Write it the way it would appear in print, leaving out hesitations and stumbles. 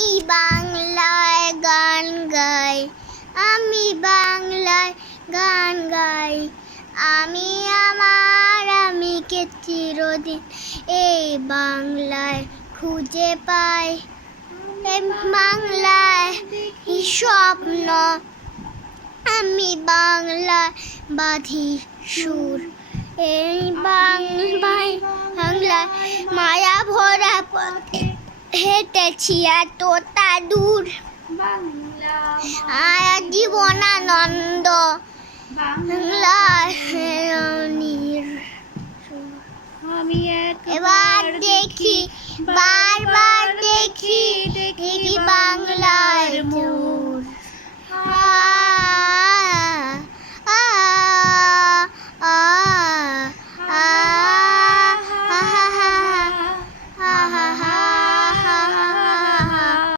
আমি বাংলায় গান গাই, আমি বাংলায় গান গাই। আমি আমার আমিকে চিরদিন এই বাংলায় খুঁজে পাই। এই বাংলায় স্বপ্ন, আমি বাংলায় বাঁধি সুর। এই বাংলায় মায়া ভরা পথে হেঁটেছি এতটা দূর। আর জীবনানন্দ বাংলায় আমি এবার দেখি, বারবার দেখি